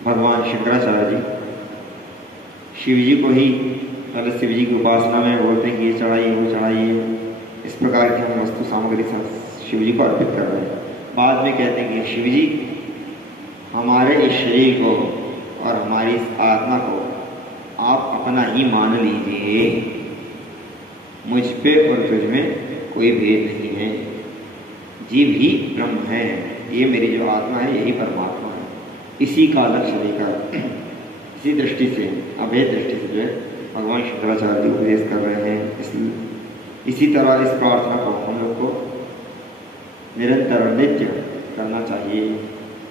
भगवान शंकराचार्य जी शिव जी को ही पहले शिव जी की उपासना में बोलते हैं कि ये चढ़ाइए वो चढ़ाइए, इस प्रकार की हम वस्तु सामग्री शिव जी को अर्पित कर रहे हैं। बाद में कहते हैं कि शिव जी हमारे इस शरीर को और हमारी इस आत्मा को आप अपना ही मान लीजिए, मुझ पे और तुझ में कोई भेद नहीं है, जीव ही ब्रह्म है, ये मेरी जो आत्मा है यही परमात्मा है। इसी का लक्ष्य लेकर इसी दृष्टि से अभेद दृष्टि से जो है भगवान शंकराचार्य जी उपदेश कर रहे हैं। इसी तरह इस प्रार्थना को हम लोग को निरंतर नित्य करना चाहिए।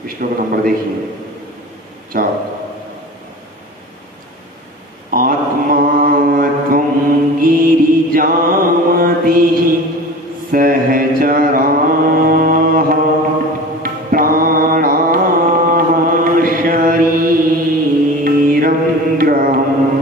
श्लोक नंबर देखिए 4। आत्मा त्वं गिरिजामतिः सहचराः प्राणाः शरीरं ग्रहम्।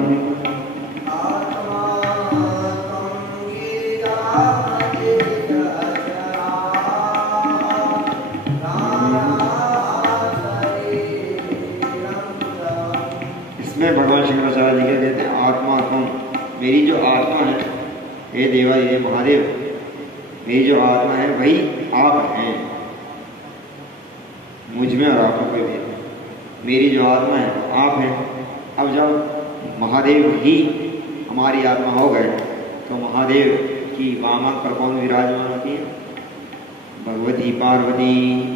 इसमें भगवान शंकराचार्य जी क्या कहते हैं? आत्मा तुम, मेरी जो आत्मा है, हे देवा ये महादेव, मेरी जो आत्मा है वही आप हैं, मुझ में और आप में कोई भेद नहीं। मेरी जो आत्मा है आप हैं। अब जब महादेव ही हमारी आत्मा हो गए तो महादेव की वामा पर कौन विराजमान होती है? भगवती पार्वती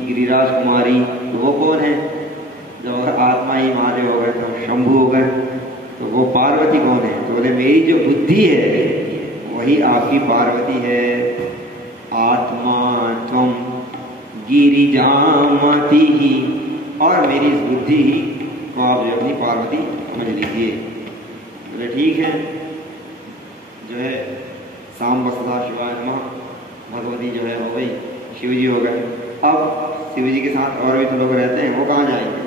गिरिराज कुमारी। तो वो कौन है? जब आत्मा ही महादेव हो गए तो शंभु हो गए, तो वो पार्वती कौन है? तो बोले मेरी जो बुद्धि है वही आपकी पार्वती है। आत्मा त्वं गिरिजामति ही, और मेरी इस बुद्धि ही तो आप जो अपनी पार्वती समझ लीजिए। बोले ठीक है, जो है सांब सदा शिवाय नमः, भगवती जो है हो गई, शिव जी हो गए। अब शिव जी के साथ और भी तो लोग रहते हैं, वो कहाँ जाएंगे?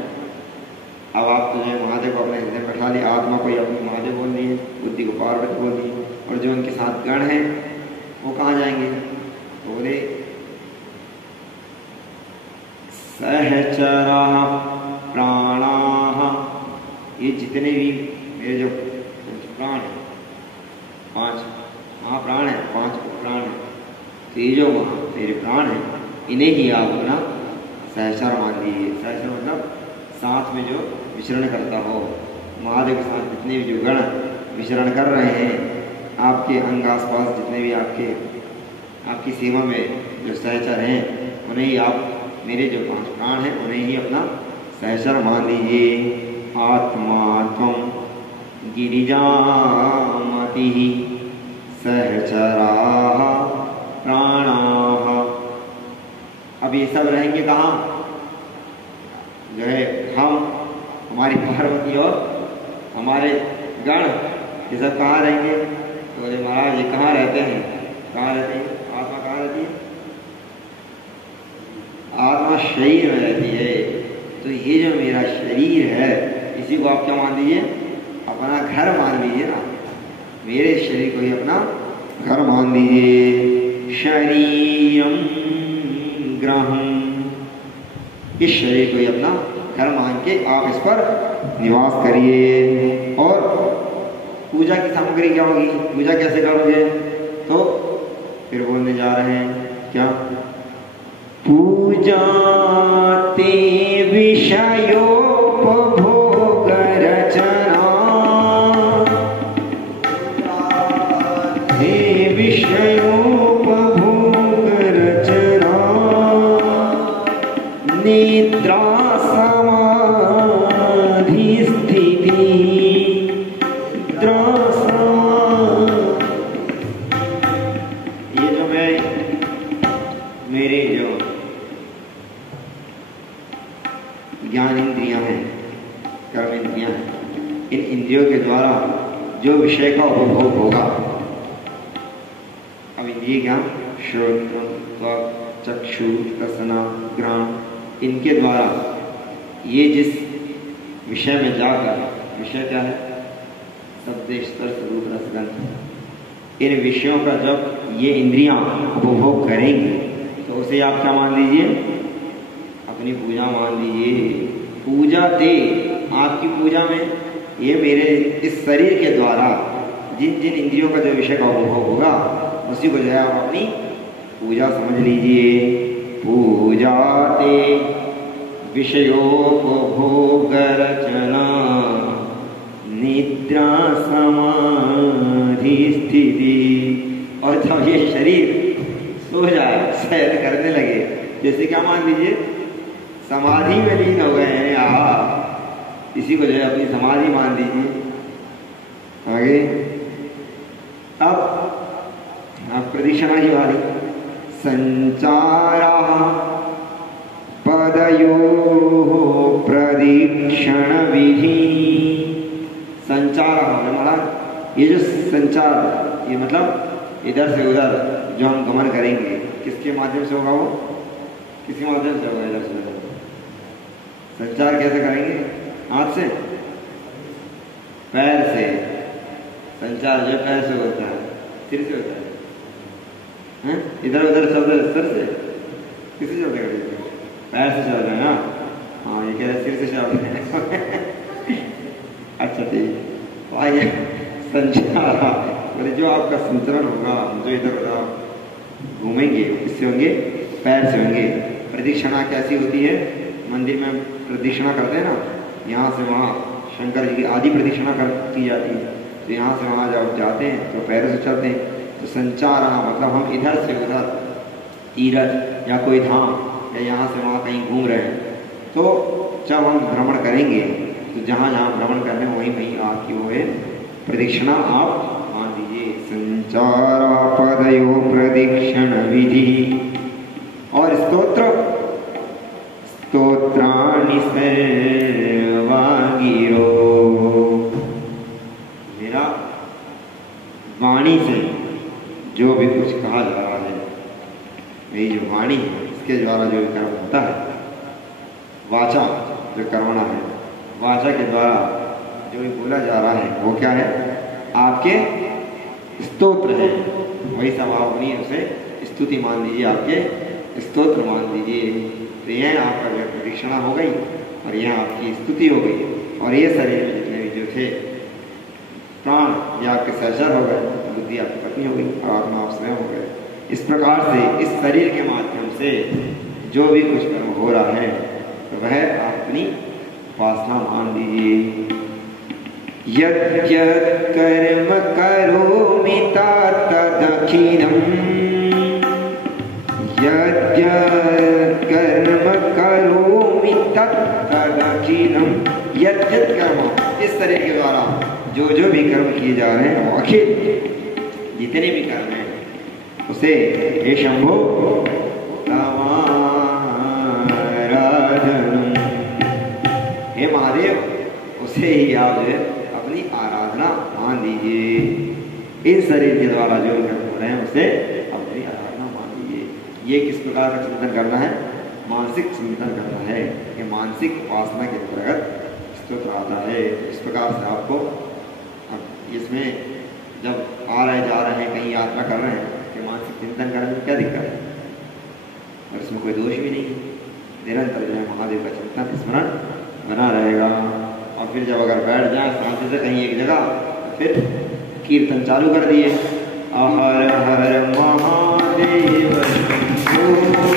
अब आप तो जो है महादेव को अपने हृदय बैठा लिए, आत्मा को ही अपनी महादेव बोल दिए, बुद्धि को पार्वती बोल दिए, और जो उनके साथ गण हैं वो कहाँ जाएंगे? तो बोले सहचरा प्राणाः, ये जितने भी मेरे जो प्राण हैं, 5 महाप्राण हैं, 5 प्राण हैं, तो ये जो मेरे प्राण हैं इन्हें ही आप अपना सहचर मान लीजिए। सहचर मतलब साथ में जो विचरण करता हो, महादेव के साथ जितने भी जो गण विचरण कर रहे हैं, आपके अंग आसपास जितने भी आपकी सेवा में जो सहचर हैं, उन्हें ही आप, मेरे जो 5 प्राण हैं उन्हें ही अपना सहचर मान लीजिए। आत्मा त्वं गिरिजामतिः सहचराः प्राणाः। अब ये सब रहेंगे कहाँ? जो है हमारी पार्वती और हमारे गण, ये सब कहाँ रहेंगे? तो बोले महाराज ये कहाँ रहते हैं? कहाँ रहते हैं? आत्मा कहाँ रहती है? आत्मा शरीर में रहती है। तो ये जो मेरा शरीर है, इसी को आप क्या मान लीजिए? अपना घर मान लीजिए ना। मेरे शरीर को ही अपना घर मान लीजिए। शरीरम ग्रहम्, इस शरीर को ही अपना घर मान के आप इस पर निवास करिए। और पूजा की सामग्री क्या होगी? पूजा कैसे करोगे? तो फिर बोलने जा रहे हैं क्या? पूजा ते विषयोपभोग रचना, हे विषयोपभोग रचना, निद्रा समाधि स्थिति, ये जो मेरे जो ज्ञान इंद्रियां हैं, कर्म इंद्रियां हैं, इन इंद्रियों के द्वारा जो विषय का उपभोग होगा। अब इंद्रिय ज्ञान श्रोत्र त्वक चक्षु रसना घ्राण, इनके द्वारा ये जिस विषय में जाकर, विषय क्या है? शब्द स्पर्श रूप रसगंध, इन विषयों का जब ये इंद्रियां उपभोग करेंगी तो उसे आप क्या मान लीजिए? अपनी पूजा मान लीजिए। पूजा ते, आपकी पूजा में ये मेरे इस शरीर के द्वारा जिन जिन इंद्रियों का जो विषय का अनुभव होगा उसी को जो है आप अपनी पूजा समझ लीजिए। पूजा ते विषयोपभोग रचना निद्रा समाधि स्थिति। और जब ये शरीर सो जाए, शयन करने लगे, जैसे क्या मान लीजिए समाधि में लीन हो गए हैं आप, इसी को जो है अपनी समाधि मान लीजिए। आगे अब प्रदक्षिणा की बारी। संचारा पदयो प्रदक्षिण विधि। संचार महाराज, ये जो संचार, ये मतलब इधर से उधर जो हम गमन करेंगे किसके माध्यम से होगा? वो किसी माध्यम से होगा, इधर से उधर। संचार कैसे करेंगे? हाथ से, पैर से। संचार जो पैर से होता है, सिर से होता है, इधर उधर शब्द सर से, किसी से होता है? पैर से चल रहे हैं ना। हाँ, ये कह रहे सिर से चल रहे हैं। अच्छा ठीक, तो आइए संचार, बोले जो आपका संचरण होगा, जो इधर उधर घूमेंगे किससे होंगे? पैर से होंगे। प्रदक्षिणा कैसी होती है? मंदिर में प्रदक्षिणा करते हैं ना, यहाँ से वहाँ शंकर जी की आदि प्रदक्षिणा की जाती है, तो यहाँ से वहाँ जब जाते हैं तो पैरों से चलते हैं। तो संचार मतलब हम इधर से उधर तीर्थ या कोई धाम या यहाँ से वहाँ कहीं घूम रहे हैं, तो जब हम भ्रमण करेंगे तो जहाँ जहाँ भ्रमण करने वहीं वहीं आपकी वो है प्रदक्षिणा आप मान दीजिए। संचार पदयो प्रदक्षिण विधि। और स्तोत्र, स्तोत्राणि सर्वागिरो। मेरा वाणी से जो भी कुछ कहा जा रहा है, मेरी जो वाणी है इसके द्वारा जो भी कर्म होता है, वाचा जो कर्मणा है, वाचा के द्वारा जो भी बोला जा रहा है वो क्या है? आपके स्तोत्र है। वही सब आप अपनी उसे स्तुति मान लीजिए, आपके स्तोत्र मान लीजिए। तो यह आपका जो प्रदक्षिणा हो गई और यह आपकी स्तुति हो गई, और ये शरीर में जितने भी जो थे प्राण, ये आपके सहचर हो गए, बुद्धि आपकी पत्नी हो गई और आत्मा आप स्वयं हो गए। इस प्रकार से इस शरीर के माध्यम से जो भी कुछ कर्म हो रहा है तो वह आप अपनी उपासना मान लीजिए। यद्यत् कर्म करोमि तदखिलम्, यद्यत् कर्म करोमि तदखिलम्। यद्यत् कर्म, इस शरीर के द्वारा जो जो भी कर्म किए जा रहे हैं वो अखिल जितने भी कर्म हैं उसे हे शंभो आराधनम, हे महादेव उसे ही आप जो है अपनी आराधना मान लीजिए। इस शरीर के द्वारा जो कर्म हो रहे हैं उसे अपनी आराधना मान लीजिए। ये किस प्रकार का चिंतन करना है? मानसिक चिंतन करना है। कि मानसिक उपासना के अंतर्गत स्तोत्र आता है। इस प्रकार से आपको इसमें जब आ रहे जा रहे हैं, कहीं यात्रा कर रहे हैं, कि मानसिक चिंतन करने में क्या दिक्कत है? और इसमें कोई दोष भी नहीं है। निरंतर जो है महादेव का चिंतन स्मरण बना रहेगा। और फिर जब अगर बैठ जाए शांति से कहीं एक जगह, फिर कीर्तन चालू कर दिए, हर हर महादेव शंभो।